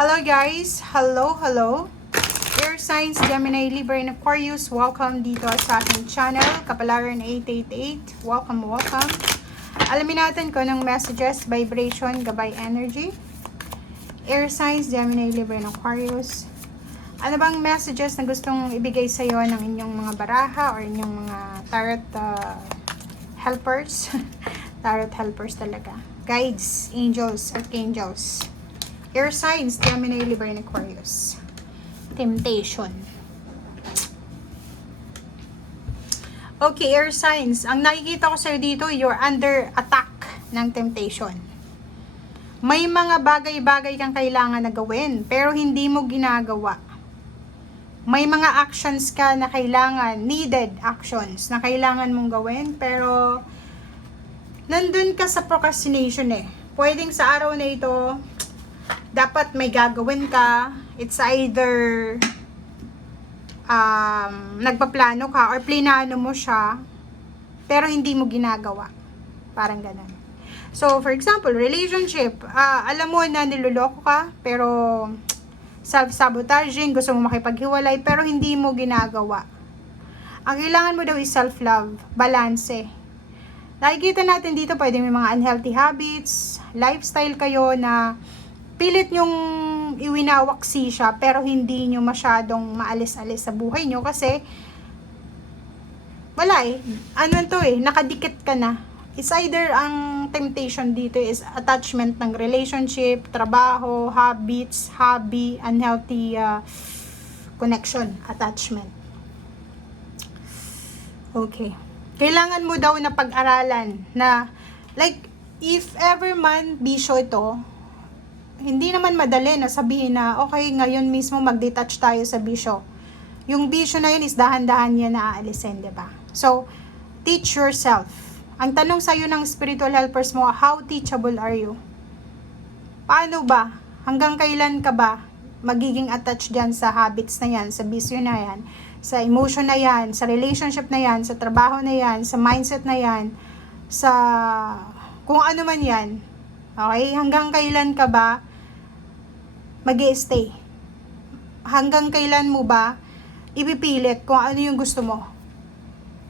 Hello guys! Hello! Air signs, Gemini, Libra, and Aquarius. Welcome dito sa ating channel, Kapalaran 888. Welcome! Alamin natin kung anong messages, vibration, gabay energy. Air signs, Gemini, Libra, and Aquarius. Ano bang messages na gustong ibigay sa iyo ng inyong mga baraha or inyong mga tarot helpers? Tarot helpers talaga. Guides, angels, archangels. Air signs, Gemini, Libra, and Aquarius. Temptation. Okay, air signs. Ang nakikita ko sa'yo dito, you're under attack ng temptation. May mga bagay-bagay kang kailangan na gawin, pero hindi mo ginagawa. May mga actions ka na kailangan, needed actions na kailangan mong gawin, pero nandun ka sa procrastination eh. Pwedeng sa araw na ito, dapat may gagawin ka. It's either nagpaplano ka or plinano mo siya pero hindi mo ginagawa. Parang ganun. So, for example, relationship. Alam mo na niloloko ka pero self-sabotaging, gusto mo makipaghiwalay pero hindi mo ginagawa. Ang kailangan mo daw is self-love, balance. Nakikita natin dito, pwede may mga unhealthy habits, lifestyle kayo na pilit nyong iwinawaksi siya pero hindi nyo masyadong maalis-alis sa buhay nyo kasi wala nakadikit ka na. It's either ang temptation dito is attachment ng relationship, trabaho, habits, hobby, unhealthy connection, attachment. Okay. Kailangan mo daw na pag-aralan na like if ever man bisyo ito, hindi naman madali na sabihin na, okay, ngayon mismo mag-detach tayo sa bisyo. Yung bisyo na yun is dahan-dahan yan na aalisin, diba? So, teach yourself. Ang tanong sa'yo ng spiritual helpers mo, how teachable are you? Paano ba? Hanggang kailan ka ba magiging attached dyan sa habits na yan, sa bisyo na yan, sa emotion na yan, sa relationship na yan, sa trabaho na yan, sa mindset na yan, sa kung ano man yan. Okay? Hanggang kailan ka ba mag-i-stay? Hanggang kailan mo ba ipipilit kung ano yung gusto mo?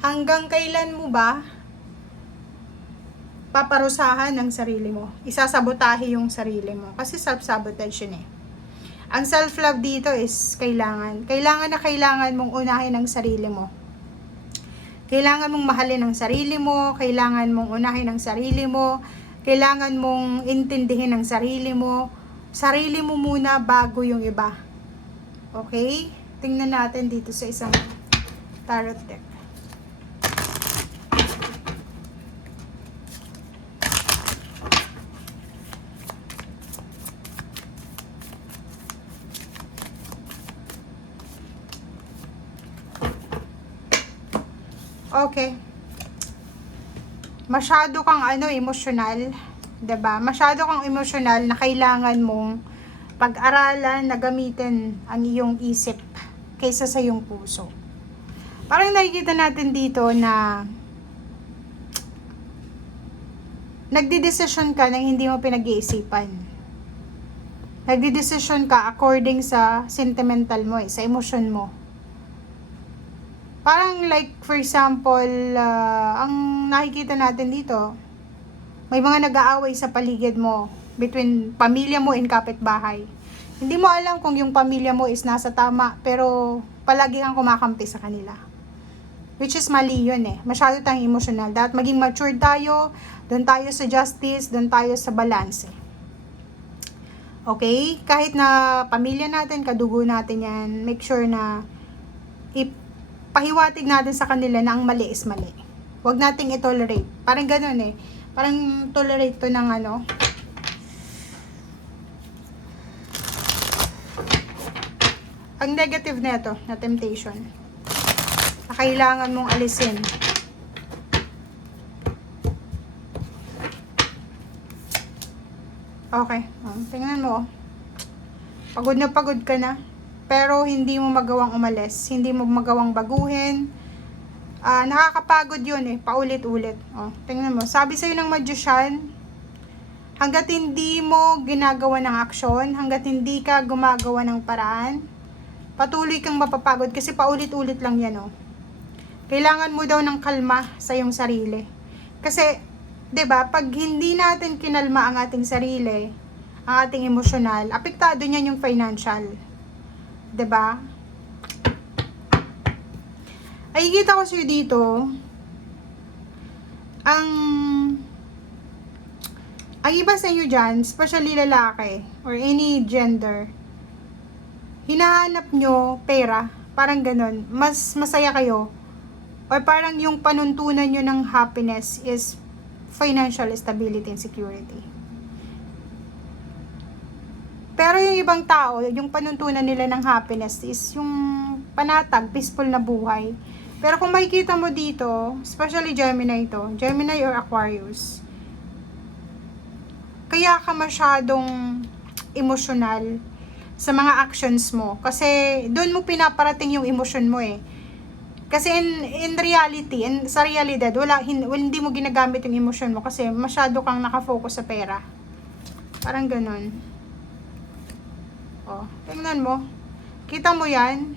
Hanggang kailan mo ba paparusahan ng sarili mo? Isasabotahe yung sarili mo. Kasi self-sabotage yun eh. Ang self-love dito is kailangan. Kailangan mong unahin ang sarili mo. Kailangan mong mahalin ang sarili mo. Kailangan mong unahin ang sarili mo. Kailangan mong intindihin ang sarili mo. Sarili mo muna bago yung iba. Okay? Tingnan natin dito sa isang tarot deck. Okay. Masyado kang emosyonal. 'Di ba? Masyado kang emosyonal na kailangan mong pag-aralan na gamitin ang iyong isip kaysa sa iyong puso. Parang nakikita natin dito na nagdedesisyon ka nang hindi mo pinag-iisipan. Nagdedesisyon ka according sa sentimental mo, sa emosyon mo. Parang like, for example, ang nakikita natin dito, may mga nag-aaway sa paligid mo, between pamilya mo and kapitbahay. Hindi mo alam kung yung pamilya mo is nasa tama, pero palagi kang kumakampi sa kanila. Which is mali yun eh. Masyado tayong emotional. Dapat maging matured tayo, doon tayo sa justice, doon tayo sa balance. Okay? Kahit na pamilya natin, kadugo natin yan, make sure na pahiwatig natin sa kanila na ang mali is mali. Huwag nating i-tolerate. Parang ganun eh. Parang tolerate to ng ang negative nito na temptation na kailangan mong alisin. Okay. Tingnan mo. Pagod na pagod ka na. Pero hindi mo magawang umalis. Hindi mo magawang baguhin. Nakakapagod yun eh. Paulit-ulit. Tingnan mo. Sabi sa'yo ng magician, hanggat hindi mo ginagawa ng aksyon, hanggat hindi ka gumagawa ng paraan, patuloy kang mapapagod kasi paulit-ulit lang yan, oh. Kailangan mo daw ng kalma sa iyong sarili. Kasi, 'di ba, pag hindi natin kinalma ang ating sarili, ang ating emosyonal, apektado niyan yung financial. 'Di ba? Ay, kita ko sa'yo dito, ang iba sa inyo dyan, especially lalaki, or any gender, hinahanap nyo pera, parang ganun, mas masaya kayo, or parang yung panuntunan nyo ng happiness is financial stability and security. Pero yung ibang tao, yung panuntunan nila ng happiness is yung panatag, peaceful na buhay. Pero kung makikita mo dito, especially Gemini or Aquarius, kaya ka masyadong emotional sa mga actions mo. Kasi doon mo pinaparating yung emosyon mo eh. Kasi in reality, sa realidad, hindi mo ginagamit yung emosyon mo kasi masyado kang nakafocus sa pera. Parang ganun. Oh, tingnan mo. Kita mo yan?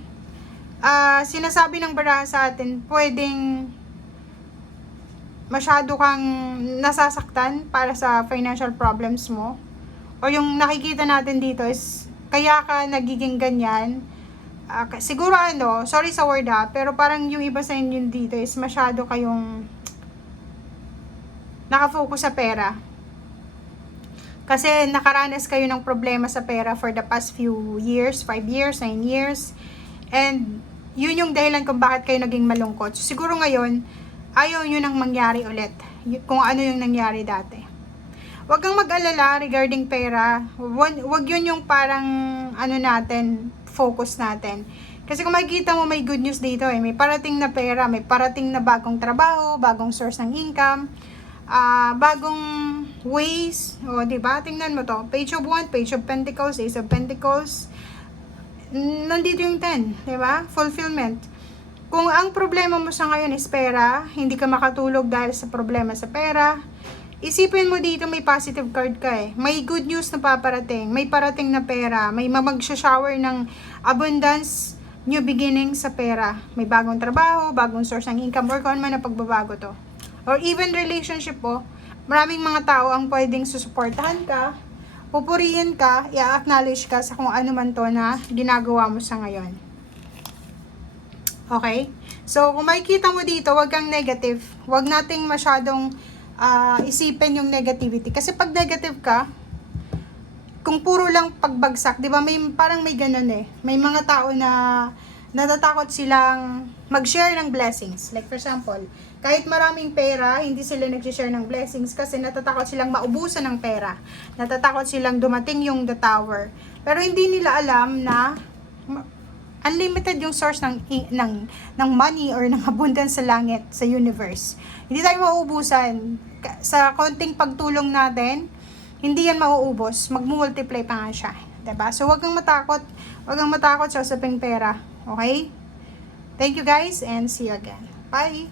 Sinasabi ng baraha sa atin, pwedeng masyado kang nasasaktan para sa financial problems mo. O yung nakikita natin dito is, kaya ka nagiging ganyan. Siguro sorry sa word pero parang yung iba sa inyo dito is masyado kayong nakafocus sa pera. Kasi nakaranas kayo ng problema sa pera for the past few years, 5 years, 9 years. And yun yung dahilan kung bakit kayo naging malungkot. So, siguro ngayon, ayaw nyo nang mangyari ulit. Kung ano yung nangyari dati. Huwag kang mag-alala regarding pera. Huwag yun yung parang focus natin. Kasi kung makikita mo, may good news dito eh. May parating na pera, may parating na bagong trabaho, bagong source ng income, bagong ways. O, diba? Tingnan mo to. Page of Wands, Page of Pentacles, Ace of Pentacles. Nandito yung 10, di ba? Fulfillment. Kung ang problema mo sa ngayon is pera, hindi ka makatulog dahil sa problema sa pera, isipin mo dito may positive card ka eh. May good news na paparating, may parating na pera, may magsha-shower ng abundance, new beginning sa pera. May bagong trabaho, bagong source ng income, or kung man na pagbabago to. Or even relationship po, maraming mga tao ang pwedeng susuportahan ka, pupurihin ka, i-acknowledge ka sa kung ano man to na ginagawa mo sa ngayon. Okay? So, kung makikita mo dito, wag kang negative. Wag nating masyadong isipin yung negativity. Kasi pag negative ka, kung puro lang pagbagsak, di ba, parang may ganun eh. May mga tao na natatakot silang mag-share ng blessings. Like for example, kahit maraming pera, hindi sila nag-share ng blessings kasi natatakot silang maubusan ng pera. Natatakot silang dumating yung the tower. Pero hindi nila alam na unlimited yung source ng money or ng abundance sa langit, sa universe. Hindi tayo mauubusan. Sa konting pagtulong natin, hindi yan mauubos. Mag-multiply pa nga siya. Diba? So, wag kang matakot. Wag kang matakot sa usaping pera. Okay? Thank you guys and see you again. Bye!